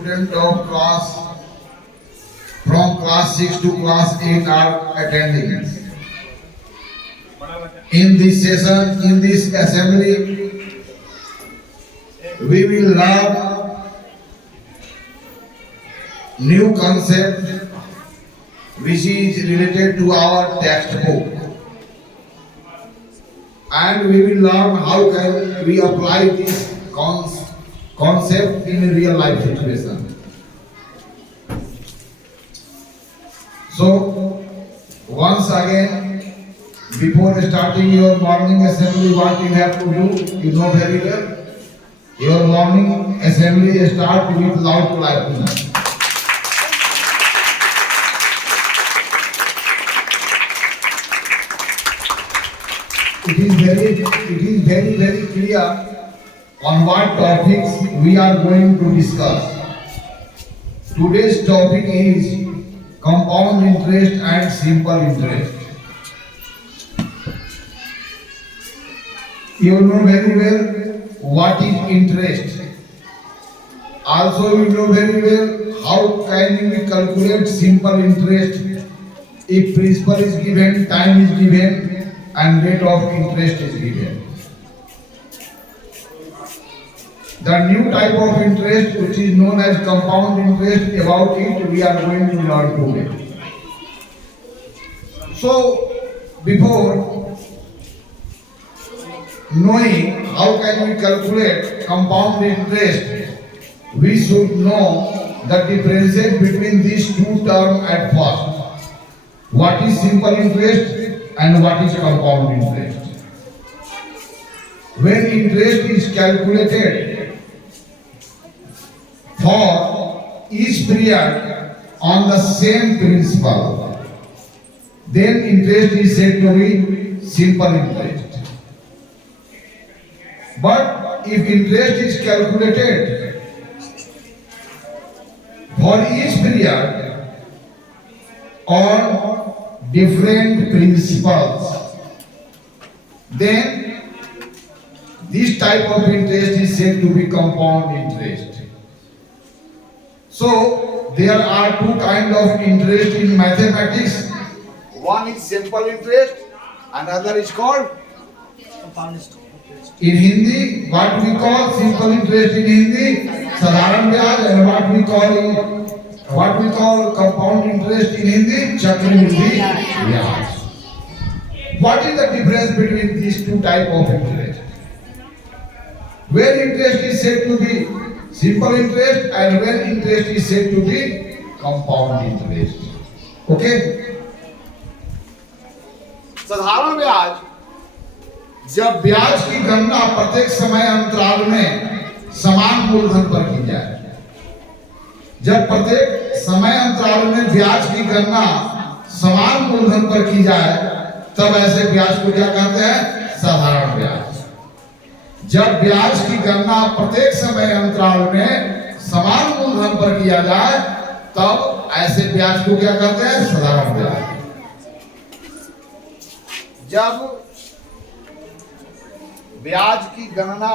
students of from class 6 to class 8 are attending. In this session, in this assembly, we will learn new concept which is related to our textbook, and we will learn how can we apply this concept in real life situation. So once again, before starting your morning assembly, what you have to do, you know very well. Your morning assembly start with loud clapping. It is very clear on what topics we are going to discuss. Today's topic is compound interest and simple interest. You know very well what is interest. Also you know very well how can we calculate simple interest if principal is given, time is given, and rate of interest is given. The new type of interest which is known as compound interest, about it we are going to learn today. So before knowing how can we calculate compound interest, we should know the differences between these two terms at first. What is simple interest and what is compound interest? When interest is calculated for each period on the same principal, then interest is said to be simple interest. But if interest is calculated for each period on different principles, then this type of interest is said to be compound interest. So there are two kinds of interest in mathematics. One is simple interest, another is called compound interest. In Hindi, what we call simple interest in Hindi, sadharan vyaj, and what we call compound interest in Hindi, chakravarti vyaj. What is the difference between these two types of interest? When interest is said to be simple interest and when interest is said to be compound interest. Okay? साधारण ब्याज, जब ब्याज की गणना प्रत्येक समय अंतराल में समान मूलधन पर की जाए, जब प्रत्येक समय अंतराल में ब्याज की गणना समान मूलधन पर की जाए, तब ऐसे ब्याज को क्या कहते हैं? साधारण ब्याज। जब ब्याज की गणना प्रत्येक समय अंतराल में समान मूलधन पर किया जाए, तब ऐसे ब्याज को क्या कहते हैं? साधारण ब्याज। जब ब्याज की गणना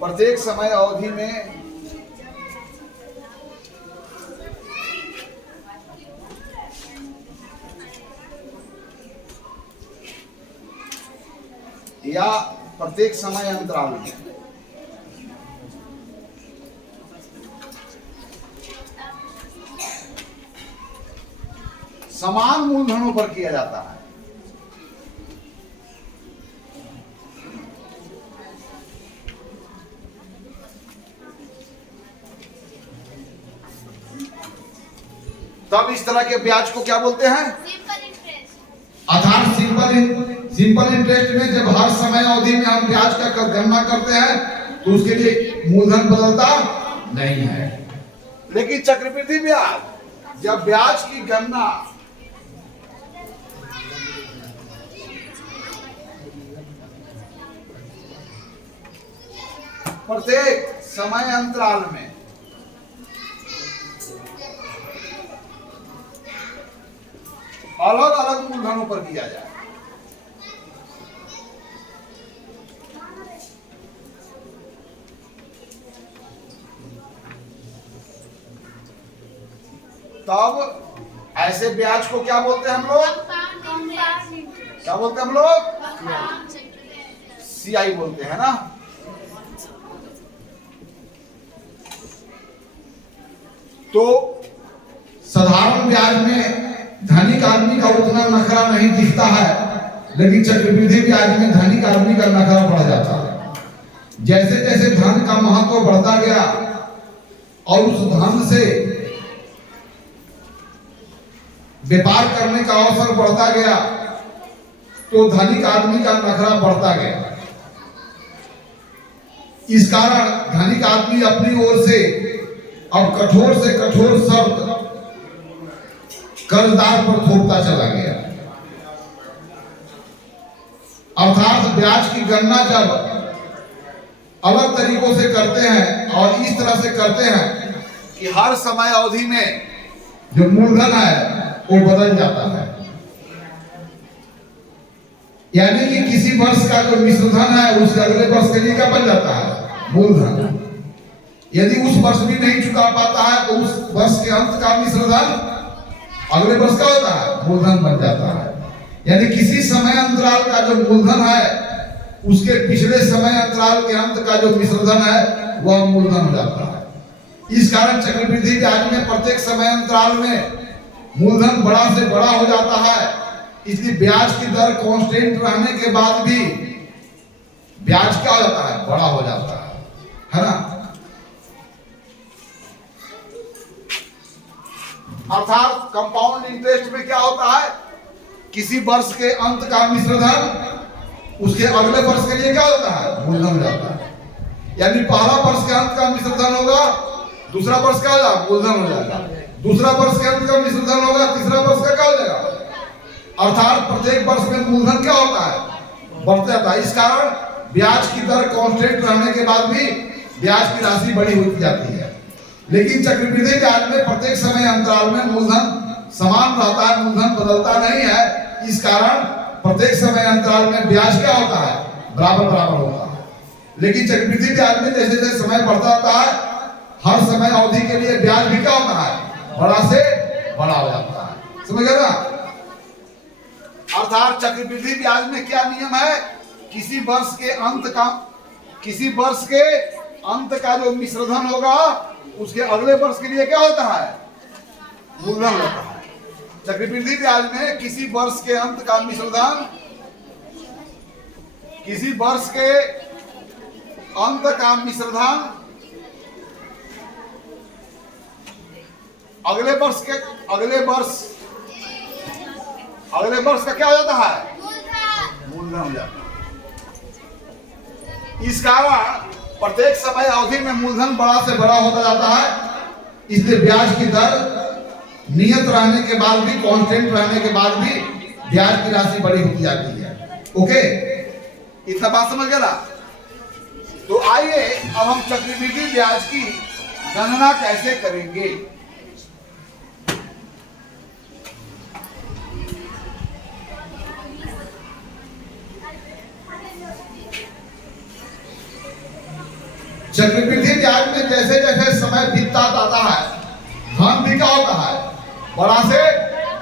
प्रत्येक समय अवधि में या प्रत्येक समय अंतराल में समान मूलधनों पर किया जाता है, तब इस तरह के ब्याज को क्या बोलते हैं? अर्थात सिंपल इंटरेस्ट में जब हर समय अवधि में हम ब्याज का गणना करते हैं तो उसके लिए मूलधन बदलता नहीं है। लेकिन चक्रवृद्धि ब्याज, जब ब्याज की गणना प्रत्येक समय अंतराल में अलग अलग मूलधनों पर किया जाए, तब ऐसे ब्याज को क्या बोलते हैं हम लोग? क्या बोलते हैं हम लोग? CI बोलते हैं ना। तो साधारण ब्याज में धनिक आदमी का उतना नखरा नहीं दिखता है, लेकिन चक्रवृद्धि ब्याज में धनिक आदमी का नखरा बढ़ जाता है। जैसे जैसे धन का महत्व बढ़ता गया और उस धन से व्यापार करने का अवसर बढ़ता गया, तो धनिक आदमी का नखरा बढ़ता गया। इस कारण धनिक आदमी अपनी ओर से अब कठोर से कठोर शब्द कर्जदार पर थोपता चला गया। अर्थात ब्याज की गणना जब अलग तरीकों से करते हैं और इस तरह से करते हैं कि हर समय अवधि में जो मूलधन है वो बदल जाता है। यानी कि किसी वर्ष का जो मिश्रधन है उससे अगले वर्ष के लिए क्या बन जाता है? मूलधन। यदि उस वर्ष भी नहीं चुका पाता है तो उस वर्ष के अंत का मिश्रधन अगले वर्ष का होता है, मूलधन बन जाता है। यानी किसी समय अंतराल का जो मूलधन है उसके पिछले समय अंतराल के अंत का जो मिश्रधन है वह मूलधन हो जाता है। इस कारण चक्रवृद्धि ब्याज में प्रत्येक समय अंतराल में मूलधन बड़ा से बड़ा हो जाता है। इसलिए ब्याज की दर कांस्टेंट रहने के बाद भी ब्याज क्या हो जाता है? बड़ा हो जाता है ना। अर्थात कंपाउंड इंटरेस्ट में क्या होता है? किसी वर्ष के अंत का मिश्रधन उसके अगले वर्ष के लिए क्या होता है? मूलधन हो जाता है। यानी पहला वर्ष के अंत का मिश्रधन होगा, दूसरा वर्ष का मूलधन हो जाएगा, दूसरा वर्ष के अंत का मिश्रधन होगा, तीसरा वर्ष का क्या हो जाएगा। अर्थात प्रत्येक वर्ष में मूलधन क्या होता है? बढ़ता जाता है। इस कारण ब्याज की दर कांस्टेंट रहने के बाद भी ब्याज की राशि बड़ी होती जाती है। लेकिन चक्रवृद्धि ब्याज में प्रत्येक समय अंतराल में मूलधन समान रहता है, मूलधन बदलता नहीं है। इस कारण प्रत्येक समय अंतराल में ब्याज क्या होता है? बराबर बराबर होता है। लेकिन चक्रवृद्धि ब्याज में जैसे जैसे समय बढ़ता जाता है हर समय अवधि के लिए ब्याज भी क्या होता है? बड़ा से बड़ा हो जाता है। समझ गए ना। अर्थात चक्रवृद्धि ब्याज में क्या नियम है? किसी वर्ष के अंत का जो मिश्रधन होगा उसके अगले वर्ष के लिए क्या होता है? मूलधन होता है। चक्रवृद्धि ब्याज में किसी वर्ष के अंत का मिश्रधन अगले वर्ष का क्या हो जाता है? मूलधन हो जाता है। इस कारण प्रत्येक समय अवधि में मूलधन बड़ा से बड़ा होता जाता है। इसलिए ब्याज की दर नियत रहने के बाद भी, कांस्टेंट रहने के बाद भी ब्याज की राशि बड़ी होती जाती है। ओके, इतना बात समझ गया ना। तो आइए अब हम चक्रवृद्धि ब्याज की गणना कैसे करेंगे। चक्रवृद्धि ब्याज में जैसे जैसे समय बीतता जाता है धन भी क्या होता है? बड़ा से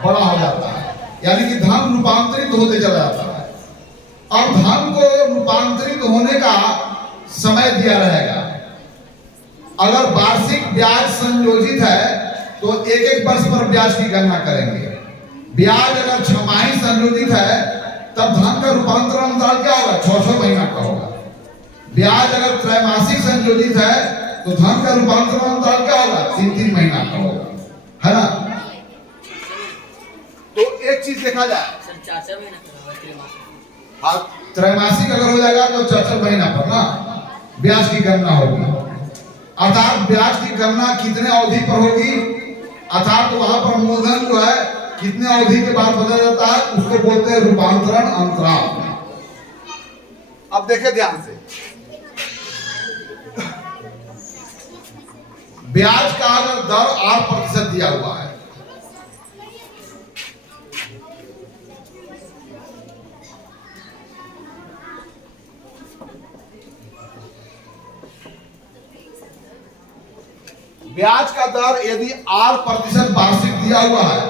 बड़ा हो जाता है। यानी कि धन रूपांतरित होते चला जाता है। अब धन को रूपांतरित होने का समय दिया रहेगा। अगर वार्षिक ब्याज संयोजित है तो एक एक वर्ष पर ब्याज की गणना करेंगे। ब्याज अगर छमाही संयोजित है तब धन का रूपांतरण अंतराल क्या होगा? 6 महीना का होगा। ब्याज अगर त्रैमासिक संयोजित है तो धन का रूपांतरण अंतराल क्या होगा? 3 महीना का होगा, है ना। तो एक चीज देखा जाए, हाँ, त्रैमासिक अगर हो जाएगा तो 4 महीना पर ना ब्याज की गणना होगी। अर्थात ब्याज की गणना कितने अवधि पर होगी? अर्थात वहां पर मूलधन जो है कितने अवधि के बाद बदल जाता है उसको बोलते हैं रूपांतरण अंतराल। अब देखिए ध्यान से, ब्याज का अगर दर 8% दिया हुआ है ब्याज का दर यदि 8% वार्षिक दिया हुआ है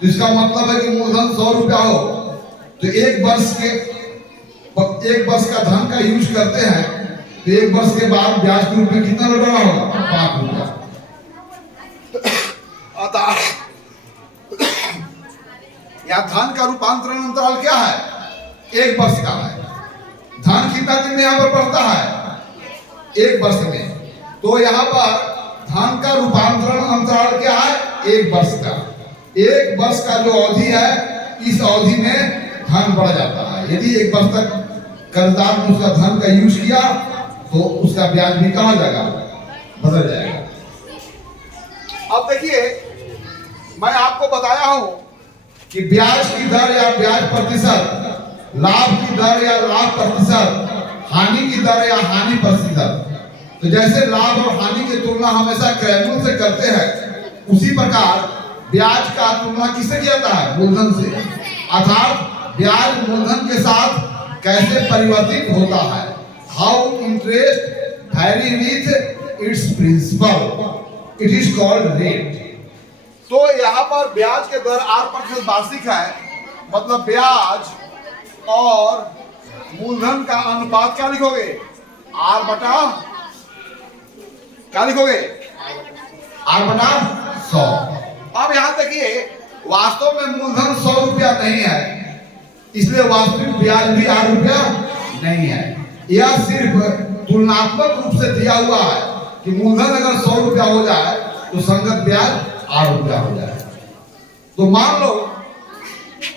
तो इसका मतलब है कि मूलधन 100 रुपया हो तो एक वर्ष का धन का यूज करते हैं तो एक वर्ष के बाद ब्याज के रूप में कितना लौटाना होगा? 5 रुपया। अतः यहाँ धन का रूपांतरण अंतराल क्या है? 1 वर्ष का है। धन कितना दिन में यहाँ पर बढ़ता है? 1 वर्ष में। तो यहाँ पर धन का रूपांतरण अंतराल क्या है? 1 वर्ष का। 1 वर्ष का जो अवधि है इस अवधि में धन बढ़ जाता है। यदि 1 वर्ष तक कर्जदार ने उसका धन का यूज किया तो उसका ब्याज भी कहाँ जाएगा? बदल जाएगा। अब देखिए मैं आपको बताया हूं कि ब्याज की दर या ब्याज प्रतिशत, लाभ की दर या लाभ प्रतिशत, हानि की दर या हानि प्रतिशत। तो जैसे लाभ और हानि की तुलना हमेशा क्रयमूल्य से करते हैं उसी प्रकार ब्याज का तुलना किससे किया जाता है? मूलधन से। अर्थात ब्याज मूलधन के साथ कैसे परिवर्तित होता है? How interest vary with its principal, it is called rate. तो यहाँ पर ब्याज के दर 8% वार्षिक है, मतलब ब्याज और मूलधन का अनुपात क्या लिखोगे? R बटा क्या लिखोगे? R बटा 100। अब यहाँ देखिए वास्तव में मूलधन 100 रुपया नहीं है, इसलिए वास्तविक ब्याज भी 8 रुपया नहीं है। यह सिर्फ तुलनात्मक रूप से दिया हुआ है कि मूलधन अगर 100 रुपया हो जाए तो संगत ब्याज 8 रुपया हो जाए। तो मान लो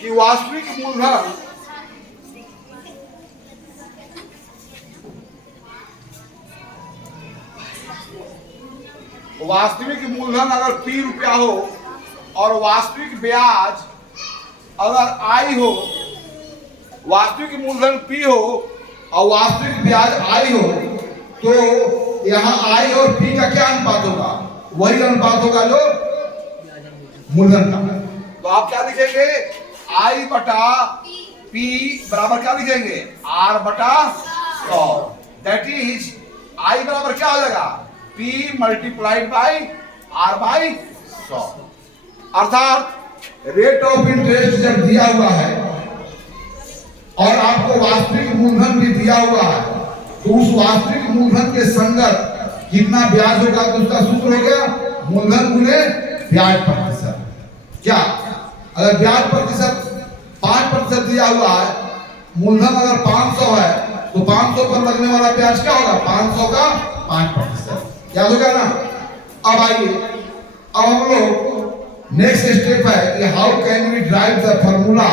कि वास्तविक मूलधन अगर P रुपया हो और वास्तविक ब्याज अगर I हो, वास्तविक मूलधन P हो और वास्तविक ब्याज I हो, तो यहाँ I और P का क्या अनुपात होगा? वही अनुपात होगा जो मूलधन का। तो आप क्या लिखेंगे? I बटा P बराबर क्या लिखेंगे? R बटा 100। दैट इज I बराबर क्या हो जाएगा? P multiplied by R by 100। अर्थात रेट ऑफ इंटरेस्ट जब दिया हुआ है और आपको वास्तविक मूलधन भी दिया हुआ है तो उस वास्तविक मूलधन के संगत कितना ब्याज होगा? तो उसका सूत्र हो गया मूलधन गुणे ब्याज प्रतिशत। क्या अगर ब्याज प्रतिशत 5% दिया हुआ है, मूलधन अगर 500 है तो 500 पर लगने वाला ब्याज क्या होगा? 500 का 5%। याद हो गया ना? अब आइए, अब हम लोग नेक्स्ट स्टेप है कि how can we drive the formula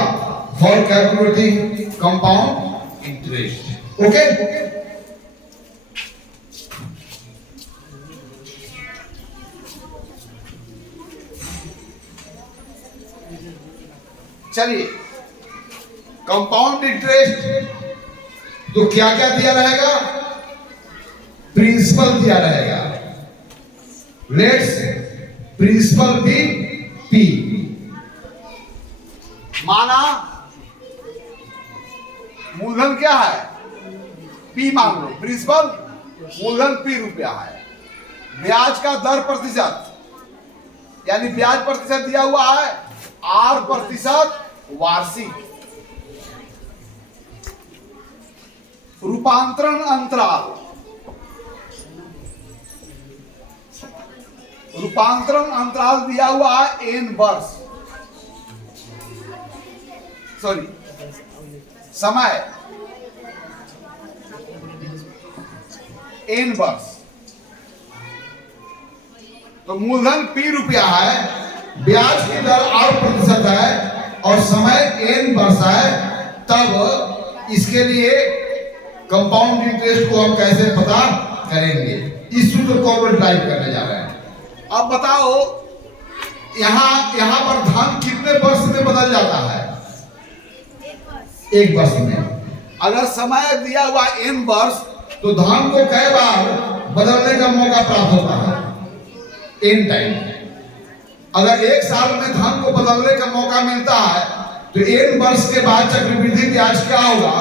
for calculating compound interest. Okay, चलिए कंपाउंड इंटरेस्ट तो क्या क्या दिया रहेगा? प्रिंसिपल दिया रहेगा। Let's principal be P। माना मूलधन क्या है? P मान लो, प्रिंसिपल मूलधन P रुपया है। ब्याज का दर प्रतिशत यानी ब्याज प्रतिशत दिया हुआ है 8% वार्षिक। रूपांतरण अंतराल दिया हुआ है n वर्ष, सॉरी समय n वर्ष। तो मूलधन P रुपया है, ब्याज की दर 8% है और समय n वर्ष है। तब इसके लिए कंपाउंड इंटरेस्ट को हम कैसे पता करेंगे? इस सूत्र को हम ड्राइव करने जा रहे हैं। अब बताओ यहाँ पर धन कितने वर्ष में बदल जाता है? 1 वर्ष में। अगर समय दिया हुआ n वर्ष तो धन को कई बार बदलने का मौका प्राप्त होता है? n time. अगर 1 साल में धन को बदलने का मौका मिलता है तो n वर्ष के बाद चक्रवृद्धि ब्याज क्या होगा?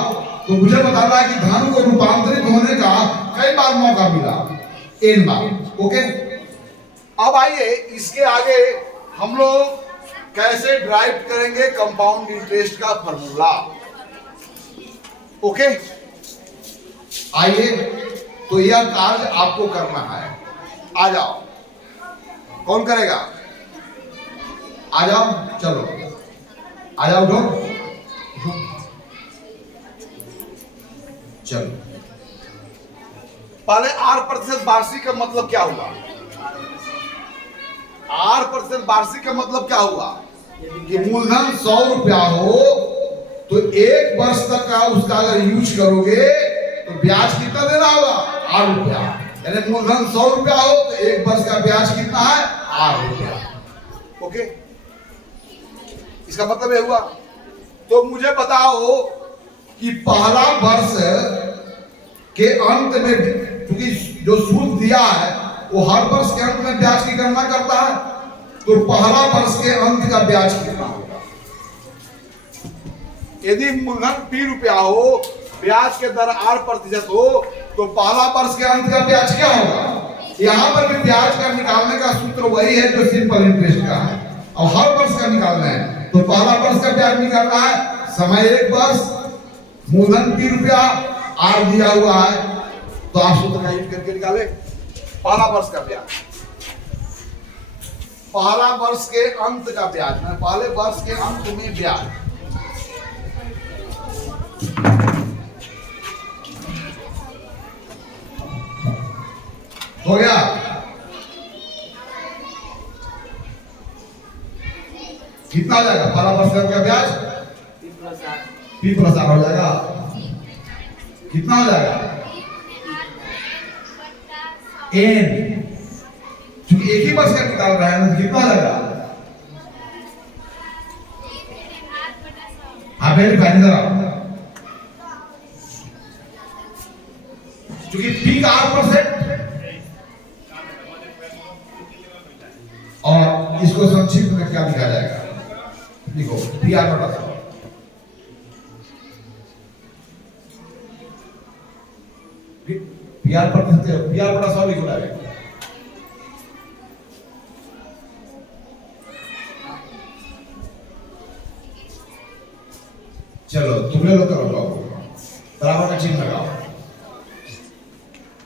तो मुझे बताना है कि धन को रूपांतरित होने का कई बार मौका मिला, n बार। ओके, अब आइए इसके आगे हम लोग कैसे ड्राइव करेंगे कंपाउंड इंटरेस्ट का फॉर्मूला। ओके, आइए तो यह कार्य आपको करना है। आ जाओ, कौन करेगा? आ जाओ, चलो आ जाओ, उठो चलो। पहले R% वार्षिक का मतलब क्या हुआ? R% वार्षिक का मतलब क्या हुआ कि मूलधन 100 रुपया हो तो 1 वर्ष तक का उसका अगर यूज करोगे तो ब्याज कितना देना होगा? 8 रुपया। यानी मूलधन 100 रुपया हो तो 1 वर्ष का ब्याज कितना है? 8 रुपया। ओके, इसका मतलब ये हुआ। तो मुझे बताओ कि पहला वर्ष के अंत में, क्योंकि जो सूद दिया है वो हर वर्ष के अंत में ब्याज की गणना करता है, तो पहला वर्ष के अंत का ब्याज कितना होगा? यदि मूलधन P रुपया हो, ब्याज के दर 8% हो, तो पहला वर्ष के अंत का ब्याज क्या होगा? यहाँ पर भी ब्याज का निकालने का सूत्र वही है जो सिंपल इंटरेस्ट का है। और हर वर्ष का निकालना है, तो पहला वर्ष का ब्याज निकालना है, समय 1 वर्ष, मूलधन P रुपया, R दिया हुआ है, तो आप सूत्र का यूज करके निकाले पहला वर्ष का ब्याज। पहला वर्ष के अंत का ब्याज, मैं पहले वर्ष के अंत में ब्याज, हो गया। कितना हो जाएगा पहला वर्ष का ब्याज? P+R हो जाएगा। कितना हो जाएगा? N, क्योंकि एक ही वर्ष का निकाल रहा है ना, कितना हो जाएगा? आप वेरीफाई करो, क्योंकि P का 8% और इसको संक्षिप्त में क्या लिखा जाएगा? लिखो PR/100। PR/100 लिखो डायरेक्ट। चलो तुमने लोग करो, बराबर का चिन्ह लगाओ।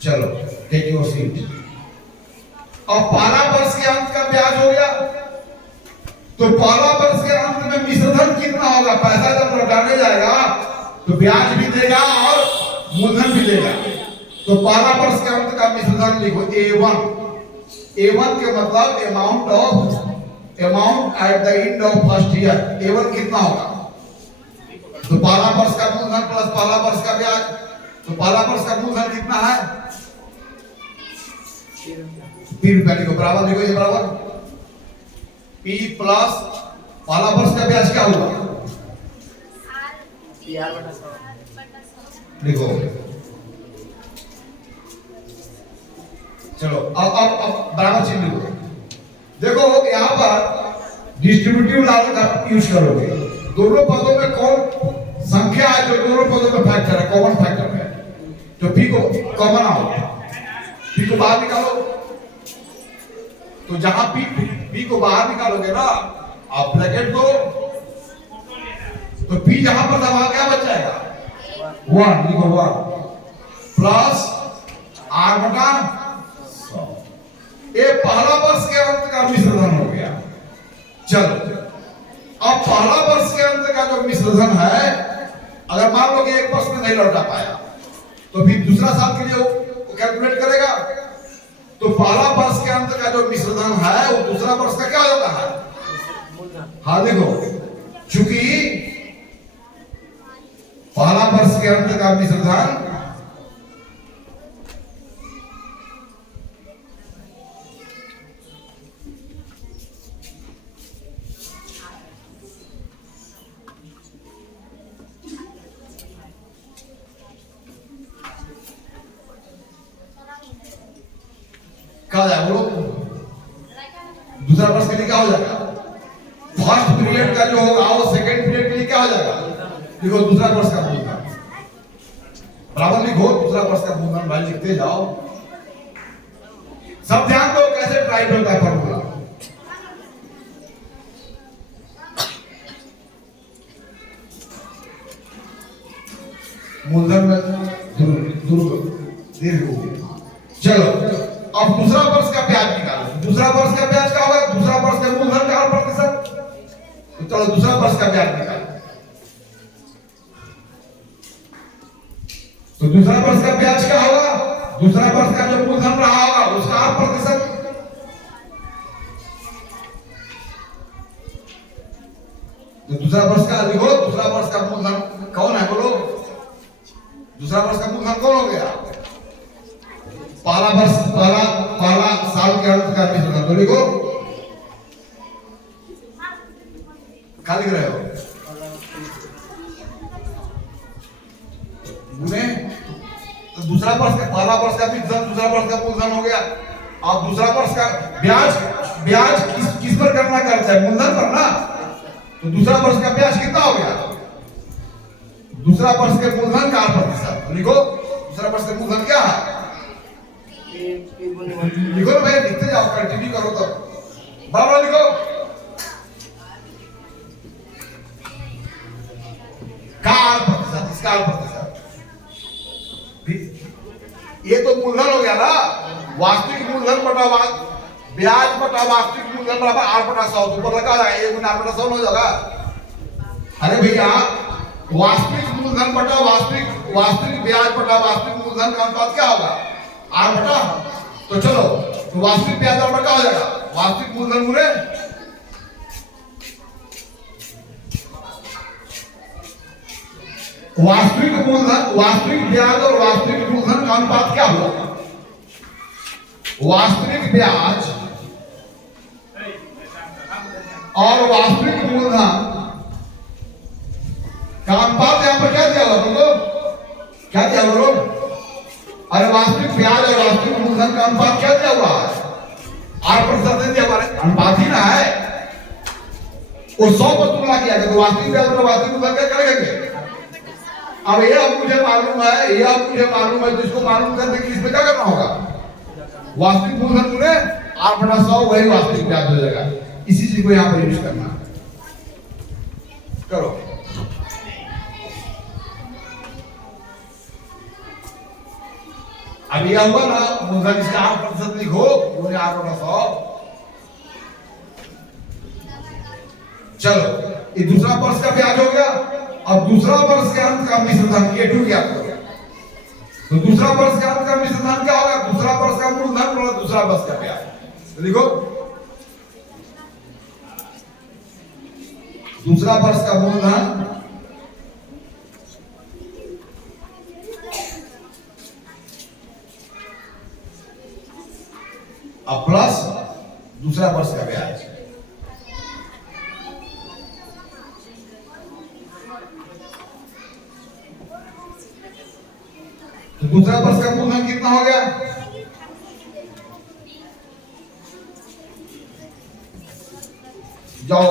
चलो टेक योर सीट। अब पहला वर्ष के अंत का ब्याज हो गया, तो पहला वर्ष के अंत में मिश्रधन कितना होगा? पैसा जब लौटाने जाएगा तो ब्याज भी देगा और मूलधन भी देगा। तो पहला वर्ष के अंत का मिश्रधन लिखो A1। A1 के मतलब amount at the end of first year. A1 कितना होगा? तो पहला वर्ष का मूलधन प्लस पहला वर्ष का ब्याज, तो पहला वर्ष का मूलधन कितना है? P रुपया लिखो, बराबर लिखो, ये बराबर P प्लस पहला वर्ष का ब्याज क्या होगा? लिखो। चलो अब बराबर चिन्ह लिखो। देखो यहाँ पर डिस्ट्रीब्यूटिव लॉ का यूज करोगे। दोनों पदों में कौन संख्या है जो दोनों पदों में फैक्टर है, कॉमन फैक्टर है, तो P को कॉमन आओ, P को बाहर निकालो। तो जहां P को बाहर निकालोगे ना, आप ब्रैकेट दो, तो P जहां पर दबा क्या बच जाएगा? 1 लिखो, 1 प्लस R/100। ये पहला वर्ष के अंत का मिश्रधन हो गया। चलो अब पहला वर्ष के अंत का जो मिश्रधन है, अगर मान लो कि 1 वर्ष में नहीं लौटा पाया, तो फिर दूसरा साल के लिए वो कैलकुलेट करेगा। तो पहला वर्ष के अंत का जो मिश्रधन है वो दूसरा वर्ष का क्या होता है? हाँ देखो, चूंकि पहला वर्ष के अंत का मिश्रधन क्या हो जाएगा? दूसरा वर्ष के लिए क्या हो जाएगा? फर्स्ट पीरियड का जो होगा वो सेकंड पीरियड के लिए क्या हो जाएगा? लिखो दूसरा वर्ष का मूलधन, बराबर लिखो दूसरा वर्ष का मूलधन। भाई लिखते जाओ, सब ध्यान दो कैसे राइट होता है फॉर्मूला। मूलधन में दीर्घ हो गया। चलो अब दूसरा वर्ष का ब्याज निकालो। दूसरा वर्ष का ब्याज क्या होगा? दूसरा वर्ष का मूलधन का 8%। तो चलो दूसरा वर्ष का ब्याज निकालो। तो दूसरा वर्ष का ब्याज क्या होगा? दूसरा वर्ष का जो मूलधन रहा होगा उसका 8%। तो दूसरा वर्ष का लिखो। दूसरा वर्ष का मूलधन कौन है बोलो? दूसरा वर्ष का मूलधन कौन हो गया? पहला वर्ष पहला साल के अंत का मूलधन तो लिखो। क्या लिख रहे हो? तो दूसरा वर्ष का पहला वर्ष का मूलधन दूसरा वर्ष का मूलधन हो गया। अब दूसरा वर्ष का ब्याज किस पर करना करता है? मूलधन पर ना। तो दूसरा वर्ष का ब्याज कितना हो गया? दूसरा वर्ष के मूलधन का 8%। लिखो दूसरा वर्ष का मूलधन क्या है? लिखो ना भाई, लिखते जाओ, कंटिन्यू करो। तो बराबर लिखो। का 8%, इसका 8%। ये तो मूलधन हो गया ना। वास्तविक मूलधन बटा ब्याज बटा वास्तविक मूलधन बराबर 8/100। तो ऊपर लगा जाएगा 1/8/100 हो जाएगा। अरे भैया वास्तविक मूलधन बटा वास्तविक ब्याज बटा वास्तविक मूलधन का अनुपात क्या होगा? 8/। तो चलो तो वास्तविक ब्याज और क्या हो जाएगा? वास्तविक मूलधन गुणे वास्तविक ब्याज और वास्तविक मूलधन का अनुपात क्या होगा? वास्तविक ब्याज और वास्तविक मूलधन का अनुपात यहां पर क्या दिया हुआ? बोलो क्या दिया बोलो? अरे वास्तविक ब्याज और वास्तविक मूलधन का अनुपात क्या दिया हुआ है? 8% दिया हुआ है। अनुपात ही ना है वो 100 पर तुलना किया गया। तो वास्तविक ब्याज और वास्तविक मूलधन क्या करेंगे? अब ये अब मुझे मालूम है तो इसको मालूम करने के लिए इसमें क्या करना होगा? वास्तविक मूलधन गुणे 8/100 वही वास्तविक ब्याज हो जाएगा। इसी चीज को यहां पर यूज करना करो। अब यह हुआ ना मूलधन इसका 8% लिखो गुणे 8/100। चलो ये दूसरा वर्ष का ब्याज हो गया। अब दूसरा वर्ष के अंत का मिश्र धन A2 ज्ञात करो। तो दूसरा वर्ष के अंत का मिश्र धन क्या होगा? दूसरा वर्ष का मूलधन और दूसरा वर्ष का ब्याज। तो लिखो दूसरा वर्ष का मूलधन अब प्लस दूसरा वर्ष का ब्याज। तो दूसरा वर्ष का मूलधन कितना हो गया? जाओ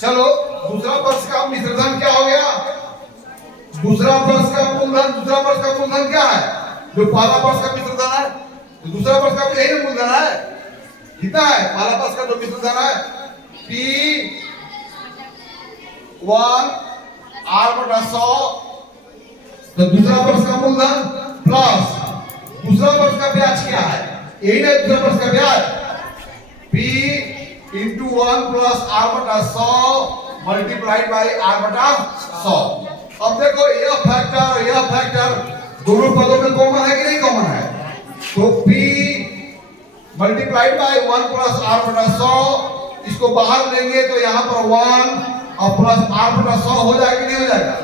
चलो दूसरा वर्ष का मिश्रधन क्या हो गया? दूसरा वर्ष का मूलधन क्या है? जो पहला वर्ष का मिश्रधन है। तो दूसरा वर्ष का यही मूलधन है। कितना है? पहला वर्ष का जो मिश्रधन है P1 8/100। तो दूसरा वर्ष का मूलधन प्लस दूसरा वर्ष का ब्याज क्या है? यही ना दूसरा वर्ष का ब्याज P into 1 plus 8/100 multiplied by 8/100। अब देखो यह फैक्टर दोनों पदों में कॉमन है कि नहीं कॉमन है? तो P मल्टीप्लाइड बाय 1 plus 8/100 इसको बाहर लेंगे तो यहां पर 1 और प्लस 8/100 हो जाएगा कि नहीं हो जाएगा?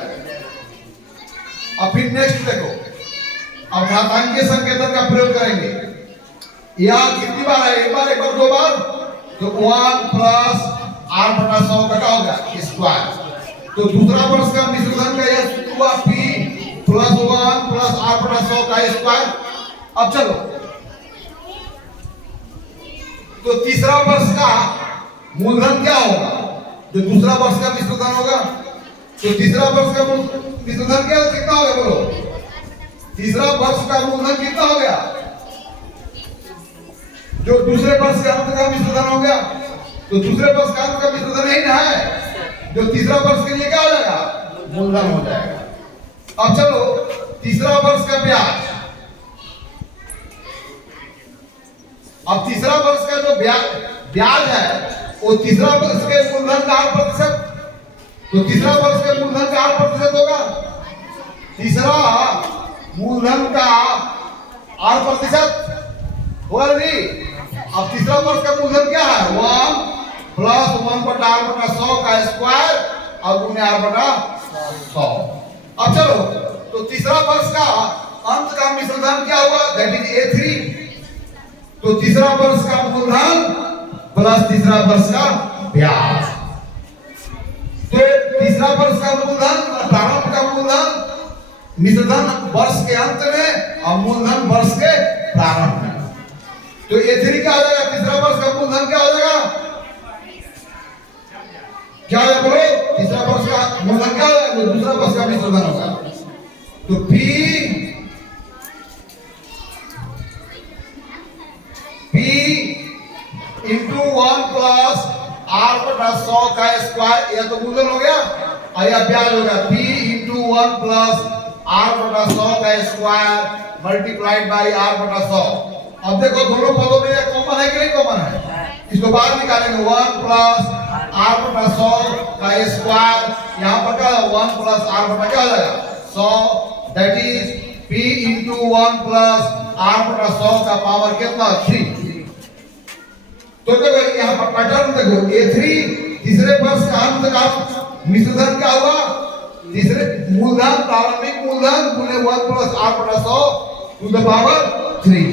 अब फिर नेक्स्ट देखो, अब घातांकीय संकेतन का प्रयोग करेंगे। यह कितनी बार है? एक बार, दो बार। तो 1 प्लस 8/100 का होगा स्क्वायर। तो दूसरा वर्ष का मिश्रधन का यह सूत्र हुआ P प्लस 1 प्लस 8/100 का स्क्वायर। अब चलो तो तीसरा वर्ष का मूलधन क्या होगा? जो दूसरा वर्ष का मिश्रधन होगा। तो तीसरा वर्ष का मिश्रधन क्या कितना होगा बोलो? तीसरा वर्ष का मूलधन कितना हो गया? जो दूसरे वर्ष के अंत का मिश्र धन हो गया। तो दूसरे वर्ष का अंत का मिश्र धन यही ना है, जो तीसरा वर्ष के लिए क्या हो जाएगा? मूलधन हो जाएगा। अब चलो तीसरा वर्ष का ब्याज। अब तीसरा वर्ष का जो ब्याज है वो तीसरा वर्ष के मूलधन का 8%। तो तीसरा वर्ष के मूलधन का 8% होगा। तीसरा मूलधन का 8% होगा नहीं। अब तीसरा वर्ष का मूलधन क्या है? 1 प्लस 1/8/100 का स्क्वायर और गुणे 8/100। अब चलो तो तीसरा वर्ष का अंत का मिश्र धन क्या हुआ? That is A3। तो तीसरा वर्ष का मूलधन प्लस तीसरा वर्ष का ब्याज। तो तीसरा वर्ष का मूलधन प्रारंभ का मूलधन मिश्र धन वर्ष के अंत में और मूलधन वर्ष के प्रारंभ में। तो A3 क्या हो जाएगा? तीसरा वर्ष का मूलधन क्या हो जाएगा? क्या है बोलो? तीसरा वर्ष का मूलधन क्या हो जाएगा? दूसरा वर्ष का मिश्र धन होगा। तो P इंटू 1 प्लस 8/100 का स्क्वायर, यह तो मूलधन हो गया और यह ब्याज हो गया। P इंटू 1 प्लस 8/100 का स्क्वायर मल्टीप्लाइड बाई 8/100। अब देखो दोनों पदों में यह कॉमन है कि नहीं कॉमन है? इसको बाहर निकालेंगे। 1 प्लस 8/100 का स्क्वायर, यहाँ पर क्या 1 प्लस 8/100 क्या हो जाएगा? 100। That is P into 1 plus 8/100 का पावर कितना? 3। तो देखो यहाँ पर पैटर्न देखो। A3 तीसरे वर्ष का अंत का मिश्र धन क्या हुआ? तीसरे मूलधन प्रारंभिक मूलधन गुणे 1 प्लस 8/100 टू द पावर 3।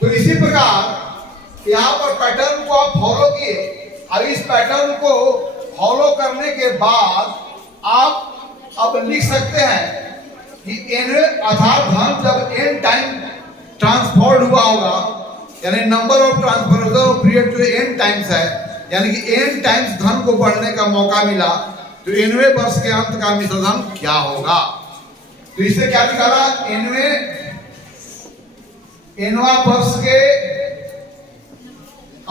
तो इसी प्रकार यहाँ पर पैटर्न को आप फॉलो किए। अब इस पैटर्न को फॉलो करने के बाद आप अब लिख सकते हैं कि n अर्थात धन जब n टाइम ट्रांसफर्ड हुआ होगा, यानी नंबर ऑफ ट्रांसफर पीरियड जो n टाइम्स है, यानी कि n टाइम्स धन को बढ़ने का मौका मिला, तो nवें वर्ष के अंत का मिश्र धन क्या होगा? तो इससे क्या निकाला? nवां वर्ष के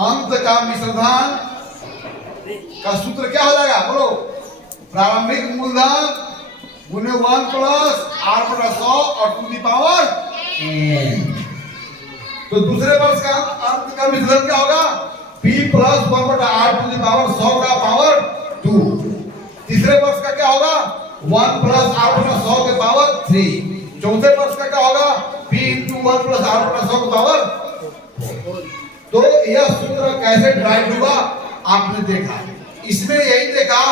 अंत का मिश्र धन का सूत्र क्या हो जाएगा? बोलो। प्रारंभिक मूलधन गुणे 1 प्लस 8/100 और टू दी पावर n। तो दूसरे वर्ष का अंत का मिश्र धन क्या होगा? P plus 1/8 to the power 100 का पावर 2। तीसरे वर्ष का क्या होगा? 1 प्लस 8/100 के पावर 3। चौथे वर्ष का क्या होगा? P इंटू 1 प्लस 8/100 के पावर 4। तो यह सूत्र कैसे ड्राइव हुआ आपने देखा। इसमें यही देखा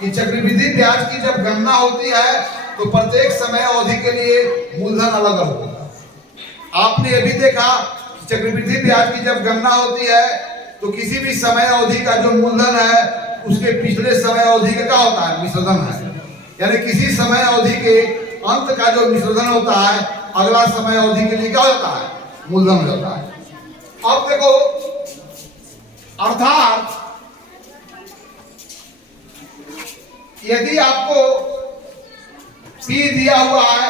कि चक्रवृद्धि ब्याज की जब गणना होती है तो प्रत्येक समय अवधि के लिए मूलधन अलग अलग होगा। आपने ये भी देखा कि चक्रवृद्धि ब्याज की जब गणना होती है तो किसी भी समय अवधि का जो मूलधन है उसके पिछले समय अवधि का क्या होता है? मिश्रधन है। यानी किसी समय अवधि के अंत का जो मिश्रधन होता है अगला समय अवधि के लिए क्या होता है? मूलधन होता है। अब देखो, अर्थात यदि आपको P दिया हुआ है,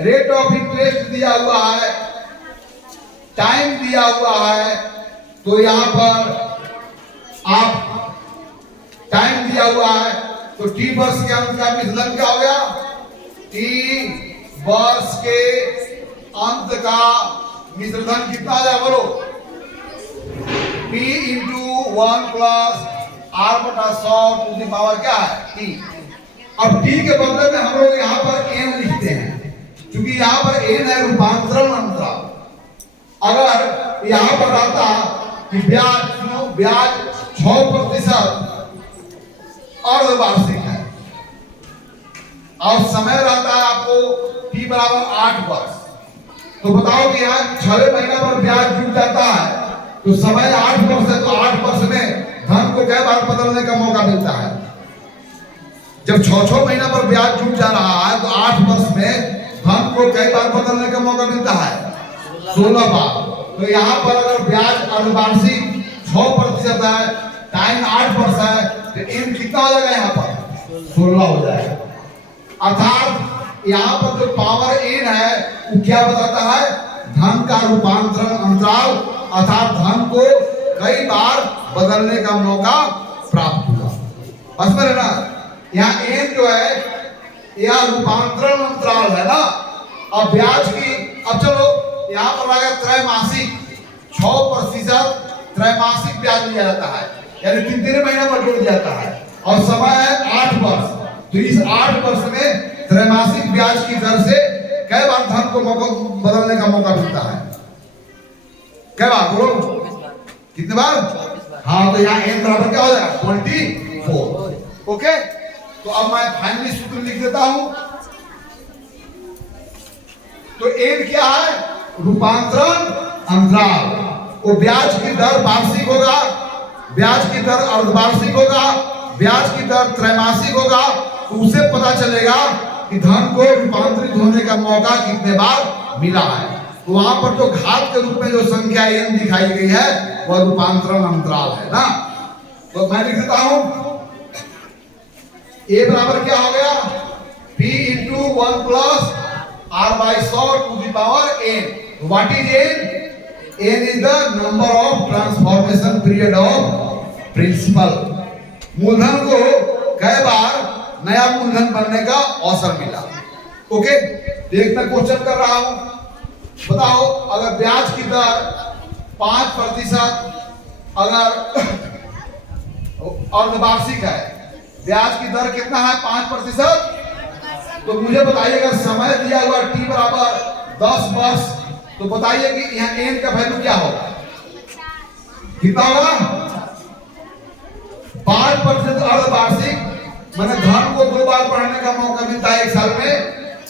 रेट ऑफ इंटरेस्ट दिया हुआ है, टाइम दिया हुआ है, तो यहां पर आप टाइम दिया हुआ है तो T वर्ष के अंत का मिश्रधन क्या हो गया? T वर्ष के अंत का मिश्रधन कितना आ जाए? बोलो। P into 1 plus 8/100 to the power क्या है? T। अब T के बदले में हम लोग यहाँ पर n लिखते हैं, क्योंकि यहाँ पर n है रूपांतरण अंतराल। अगर यहाँ पर रहता कि ब्याज 6% अर्धवार्षिक है और समय रहता है आपको T बराबर 8 वर्ष, तो बताओ कि यहाँ 6 महीना पर ब्याज जुट जाता है तो समय 8 वर्ष है, तो 8 वर्ष में धन को कई बार बदलने का मौका मिलता है। जब 6 महीना पर ब्याज जुट जा रहा है तो 8 वर्ष में धन को कई बार बदलने का मौका मिलता है, 16 बार। तो यहाँ पर अगर ब्याज अर्धवार्षिक 6% है, टाइम 8 वर्ष है, तो n कितना हो जाएगा? यहाँ पर 16 हो जाएगा। अर्थात यहाँ पर जो पावर n है वो क्या बताता है? धन का रूपांतरण अंतराल, अर्थात धन को कई बार बदलने का मौका प्राप्त हुआ। बस में रहना, यहाँ n जो है यह रूपांतरण अंतराल है ना। अब ब्याज की, अब चलो यहाँ पर लगा त्रैमासिक 6% त्रैमासिक ब्याज लिया जाता है, यानी 3 महीना पर जोड़ दिया जाता है, और समय है 8 वर्ष। तो इस 8 वर्ष में त्रैमासिक ब्याज की दर से कई बार धन को बदलने का मौका मिलता है। कई बार बोलो, कितने बार? हाँ, तो यहाँ n बराबर क्या हो जाएगा? 24। ओके, तो अब मैं फाइनली सूत्र लिख देता हूं। तो n क्या है? रूपांतरण अंतराल। वो ब्याज की दर वार्षिक होगा, ब्याज की दर अर्धवार्षिक होगा, ब्याज की दर त्रैमासिक होगा। तो उसे पता चलेगा कि धन को रूपांतरित होने का मौका कितने बार मिला है। तो वहां पर जो घात के रूप में जो संख्या n दिखाई गई है वह रूपांतरण अंतराल है ना। तो मैं लिख देता हूं, a बराबर क्या हो गया? p into 1 plus r/100 to the power n। What is n? n is the number of transformation period of principal. मूलधन को कई बार नया मूलधन बनने का अवसर मिला। ओके, एक मैं क्वेश्चन कर रहा हूं, बताओ अगर ब्याज की दर 5% अगर अर्धवार्षिक है, ब्याज की दर कितना है? 5%। तो मुझे बताइए अगर समय दिया हुआ t बराबर 10 वर्ष, तो बताइए कि यहाँ n का वैल्यू क्या होगा? कितना होगा? 5% अर्धवार्षिक, मैंने धन को 2 बार बढ़ने का मौका मिलता है 1 साल में।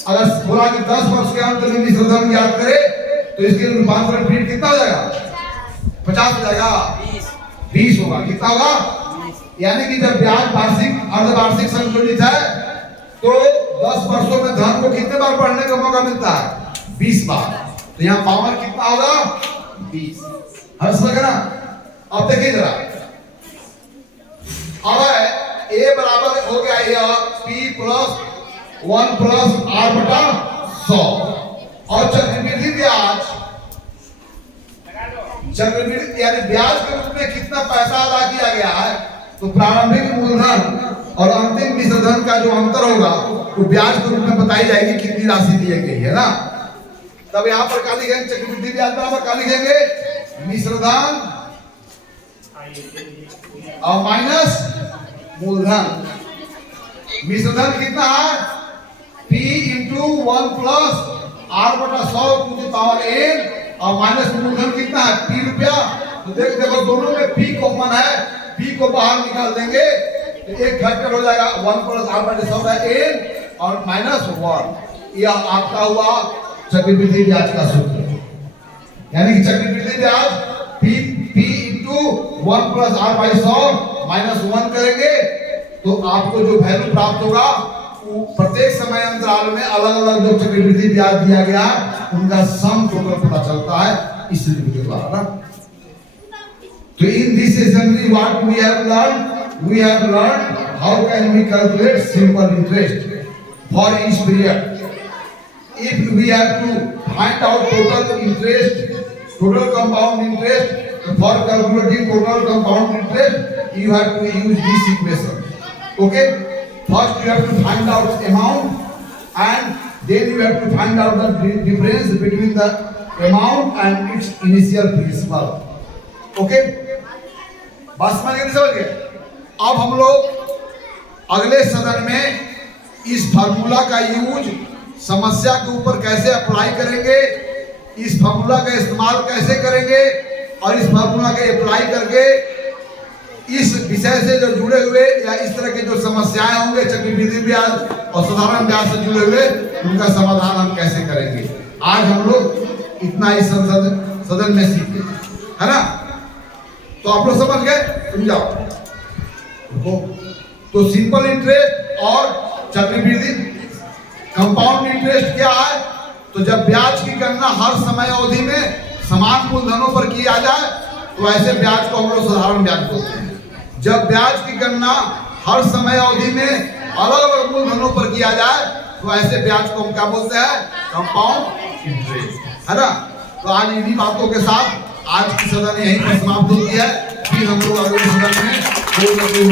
अगर बोला कि 10 वर्ष के अंत में मिश्र धन ज्ञात करे तो इसके रूपांतरण पीरियड कितना हो जाएगा? 50 हो जाएगा, 20 होगा। कितना होगा? यानी कि जब ब्याज वार्षिक अर्धवार्षिक संशोधित है तो 10 वर्षों में धन को कितने बार बढ़ने का मौका मिलता है? 20 बार। तो यहाँ पावर कितना होगा? 20। हर्ष लगा ना? अब देखिए जरा, अब a बराबर हो गया यह p प्लस 1 प्लस r/100 और चक्रवृद्धि ब्याज, चक्रवृद्धि यानी ब्याज के रूप में कितना पैसा अदा किया गया है। तो प्रारंभिक मूलधन और अंतिम मिश्र धन का जो अंतर होगा वो ब्याज के रूप में बताई जाएगी कितनी राशि दी गई है ना। तब यहाँ पर क्या लिखेंगे? चक्रवृद्धि ब्याज बराबर क्या लिखेंगे? मिश्र धन और माइनस मूलधन। मिश्र धन कितना है? p into 1 plus r/100 to the power n और माइनस मूलधन कितना है? p रुपया। तो देखो दोनों में p कॉमन है, p को बाहर निकाल देंगे तो एक फैक्टर हो जाएगा 1 प्लस r/100 का n और माइनस 1। यह आपका हुआ चक्रवृद्धि ब्याज का सूत्र, यानी कि चक्रवृद्धि ब्याज p into 1 plus r/100 minus 1 करेंगे तो आपको जो वैल्यू प्राप्त होगा वो प्रत्येक समय अंतराल में अलग अलग जो चक्रवृद्धि ब्याज दिया गया उनका सम टोटल पता चलता है इस सूत्र के द्वारा ना। तो in this assembly what we have learn how can we calculate simple interest for each period. If we have to find out total interest, total compound interest, for calculating total compound interest you have to use this equation. Okay, first you have to find out amount and then you have to find out the difference between the amount and its initial principal. Okay, बस मैं समझ गए। अब हम लोग अगले सदन में इस फार्मूला का यूज समस्या के ऊपर कैसे अप्लाई करेंगे, इस फार्मूला का इस्तेमाल कैसे करेंगे और इस फार्मूला के अप्लाई करके इस विषय से जो जुड़े हुए या इस तरह के जो समस्याएं होंगे चक्रवृद्धि ब्याज और साधारण ब्याज से जुड़े हुए उनका समाधान हम कैसे करेंगे। आज हम लोग इतना ही सदन में सीखे, है ना। तो आप लोग समझ गए? समझाओ। तो सिंपल इंटरेस्ट और चक्रवृद्धि कंपाउंड इंटरेस्ट क्या है? तो जब ब्याज की गणना हर समय अवधि में समान मूलधनों पर किया जाए तो ऐसे ब्याज को हम लोग साधारण ब्याज बोलते हैं। जब ब्याज की गणना हर समय अवधि में अलग अलग मूलधनों पर किया जाए तो ऐसे ब्याज को हम क्या बोलते हैं? कंपाउंड इंटरेस्ट, है ना। तो आज इन्हीं बातों के साथ आज की सदन यहीं पर समाप्त होती है। फिर हम लोग अगले सदन में कोई ना कोई